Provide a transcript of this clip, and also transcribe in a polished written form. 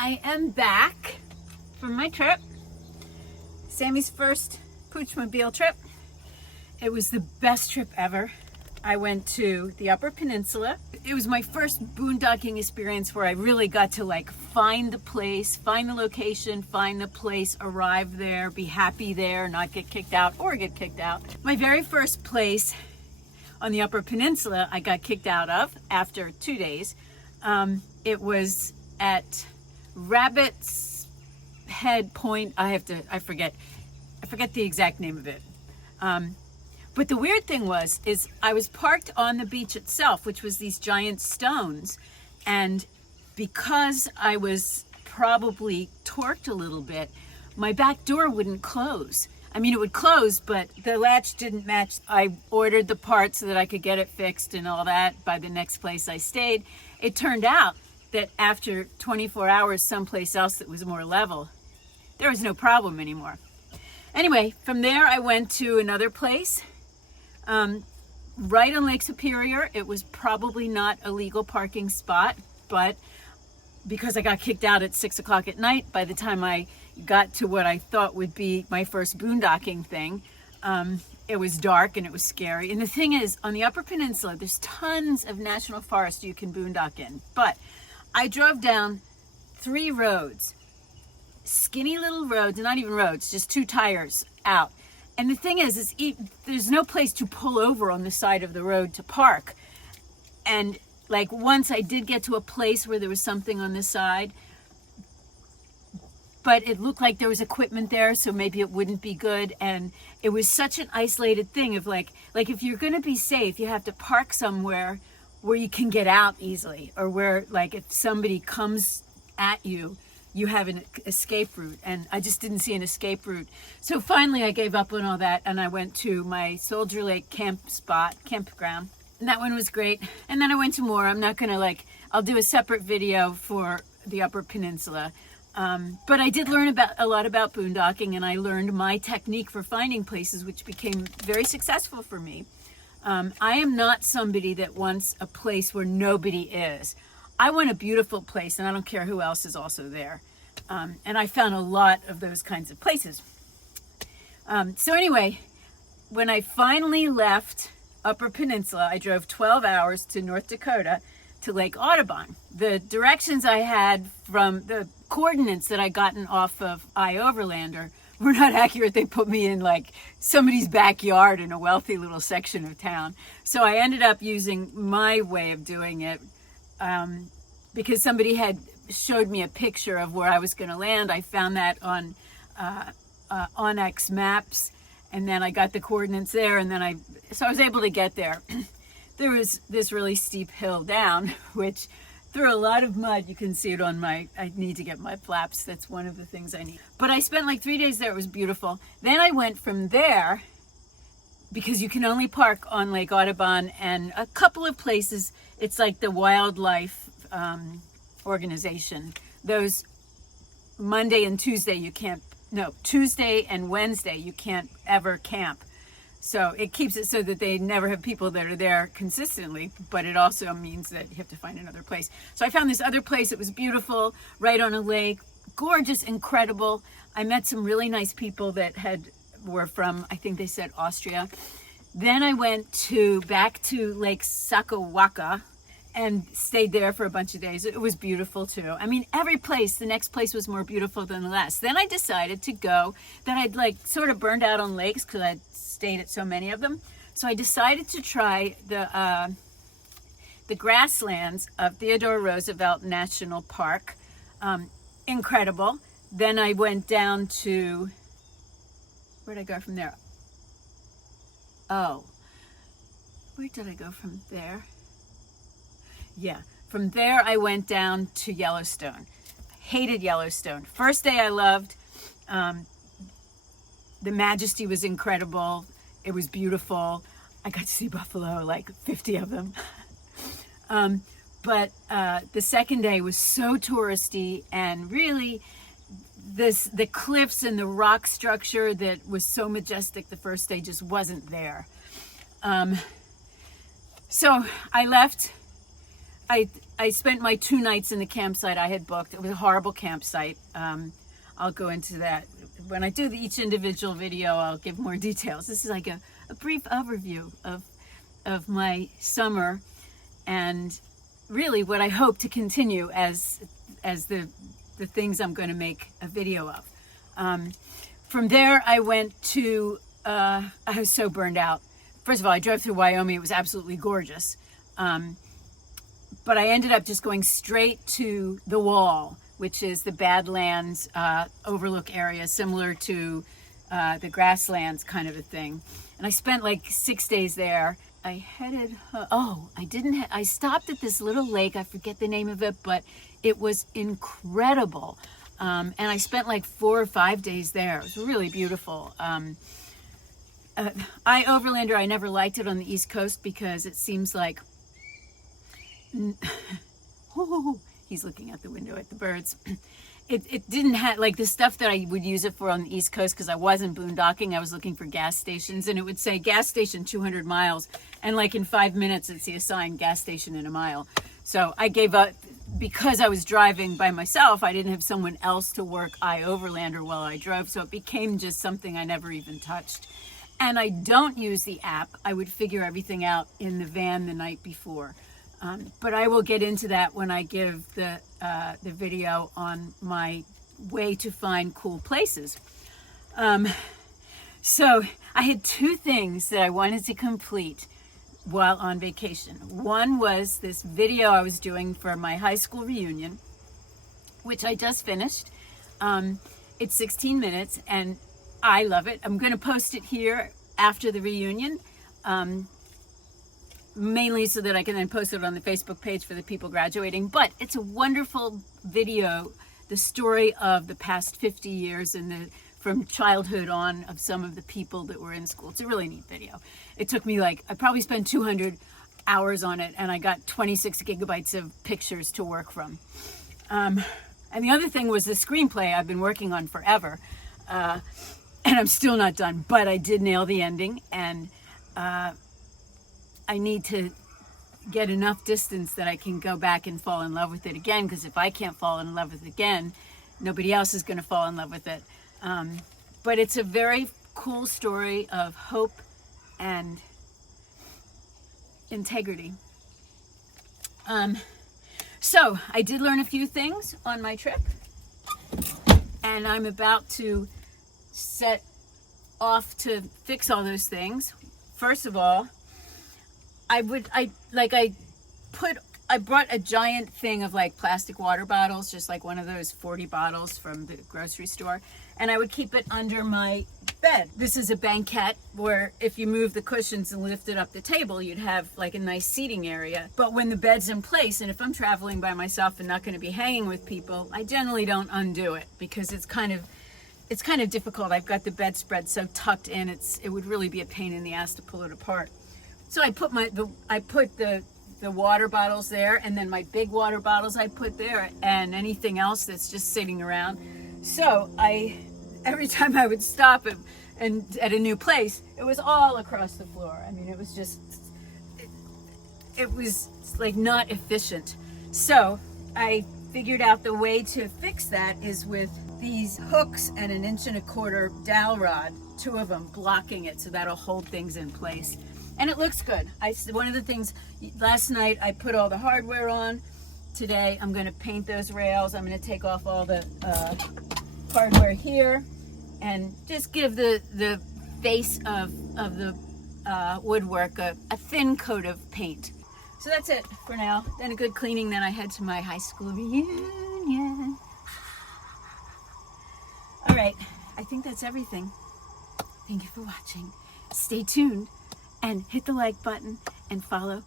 I am back from my trip. Sammy's first Poochmobile trip. It was the best trip ever. I went to the Upper Peninsula. It was my first boondocking experience where I really got to find the place, find the location, find the place, arrive there, be happy there, not get kicked out or get kicked out. My very first place on the Upper Peninsula I got kicked out of after 2 days. It was at Rabbit's Head Point. I forget the exact name of it. But the weird thing is I was parked on the beach itself, which was these giant stones. And because I was probably torqued a little bit, my back door wouldn't close. I mean, it would close, but the latch didn't match. I ordered the parts so that I could get it fixed and all that by the next place I stayed. It turned out that after 24 hours someplace else that was more level, there was no problem anymore. Anyway, from there I went to another place right on Lake Superior. It was probably not a legal parking spot, but because I got kicked out at 6 o'clock at night, by the time I got to what I thought would be my first boondocking thing, it was dark and it was scary. And the thing is, on the Upper Peninsula, there's tons of national forest you can boondock in. But I drove down 3 roads, skinny little roads, not even roads, just 2 tires out. And the thing is there's no place to pull over on the side of the road to park. And once I did get to a place where there was something on the side, but it looked like there was equipment there, so maybe it wouldn't be good. And it was such an isolated thing of if you're going to be safe, you have to park somewhere where you can get out easily, or where if somebody comes at you, you have an escape route. And I just didn't see an escape route. So finally I gave up on all that and I went to my Soldier Lake campground. And that one was great. And then I went to more. I'm not gonna I'll do a separate video for the Upper Peninsula. But I did learn a lot about boondocking, and I learned my technique for finding places, which became very successful for me. I am not somebody that wants a place where nobody is. I want a beautiful place, and I don't care who else is also there. And I found a lot of those kinds of places. So anyway, when I finally left Upper Peninsula, I drove 12 hours to North Dakota to Lake Audubon. The directions I had from the coordinates that I gotten off of iOverlander were not accurate. They put me in somebody's backyard in a wealthy little section of town. So I ended up using my way of doing it. Because somebody had showed me a picture of where I was going to land. I found that on Onyx Maps, and then I got the coordinates there, and then so I was able to get there. There was this really steep hill down, which through a lot of mud. You can see it on I need to get mud flaps. That's one of the things I need. But I spent 3 days there. It was beautiful. Then I went from there, because you can only park on Lake Audubon and a couple of places. It's the wildlife organization. Those Monday and Tuesday you can't, no, Tuesday and Wednesday you can't ever camp. So it keeps it so that they never have people that are there consistently, but it also means that you have to find another place. So I found this other place. It was beautiful, right on a lake, gorgeous, incredible. I met some really nice people that were from, I think they said Austria. Then I went back to Lake Sakawaka and stayed there for a bunch of days. It was beautiful too. I mean, the next place was more beautiful than the last. Then I decided to go, that I'd sort of burned out on lakes because I'd stayed at so many of them. So I decided to try the grasslands of Theodore Roosevelt National Park. Incredible. Then I went down to, where'd I go from there? Oh, where did I go from there? Yeah, from there I went down to Yellowstone. Hated Yellowstone. First day I loved. The majesty was incredible. It was beautiful. I got to see buffalo, 50 of them. But the second day was so touristy, and really the cliffs and the rock structure that was so majestic the first day just wasn't there. So I left. I spent my 2 nights in the campsite I had booked. It was a horrible campsite. I'll go into that. When I do each individual video, I'll give more details. This is like a brief overview of my summer, and really what I hope to continue as the things I'm going to make a video of. From there, I went to, I was so burned out. First of all, I drove through Wyoming. It was absolutely gorgeous. But I ended up just going straight to the Wall, which is the Badlands overlook area, similar to the grasslands kind of a thing. And I spent like 6 days there. I headed, I stopped at this little lake. I forget the name of it, but it was incredible. And I spent like 4 or 5 days there. It was really beautiful. Overlander, I never liked it on the East Coast because it seems like, he's looking out the window at the birds. It didn't have, like, the stuff that I would use it for on the East Coast, because I wasn't boondocking. I was looking for gas stations, and it would say gas station 200 miles. And like in 5 minutes, it'd see a sign, gas station in a mile. So I gave up because I was driving by myself. I didn't have someone else to work Overlander while I drove. So it became just something I never even touched. And I don't use the app. I would figure everything out in the van the night before. But I will get into that when I give the video on my way to find cool places. So I had 2 things that I wanted to complete while on vacation. One was this video I was doing for my high school reunion, which I just finished. It's 16 minutes and I love it. I'm going to post it here after the reunion. Mainly so that I can then post it on the Facebook page for the people graduating. But it's a wonderful video, the story of the past 50 years and from childhood on of some of the people that were in school. It's a really neat video. It took me I probably spent 200 hours on it, and I got 26 gigabytes of pictures to work from. And the other thing was the screenplay I've been working on forever. And I'm still not done, but I did nail the ending, and I need to get enough distance that I can go back and fall in love with it again, because if I can't fall in love with it again, nobody else is going to fall in love with it. But it's a very cool story of hope and integrity. So I did learn a few things on my trip, and I'm about to set off to fix all those things. First of all, I brought a giant thing of like plastic water bottles, just like one of those 40 bottles from the grocery store, and I would keep it under my bed. This is a banquette where if you move the cushions and lift it up the table, you'd have like a nice seating area. But when the bed's in place, and if I'm traveling by myself and not going to be hanging with people, I generally don't undo it because it's kind of difficult. I've got the bedspread so tucked in, it would really be a pain in the ass to pull it apart. So I put the water bottles there, and then my big water bottles I put there, and anything else that's just sitting around. So every time I would stop and at a new place, it was all across the floor. I mean, it was like not efficient. So I figured out the way to fix that is with these hooks and an 1.25 inch dowel rod, 2 of them blocking it, so that'll hold things in place. And it looks good. One of the things, last night I put all the hardware on. Today I'm going to paint those rails. I'm going to take off all the hardware here and just give the face of the woodwork a thin coat of paint. So that's it for now. Then a good cleaning, then I head to my high school reunion. All right, I think that's everything. Thank you for watching. Stay tuned and hit the like button and follow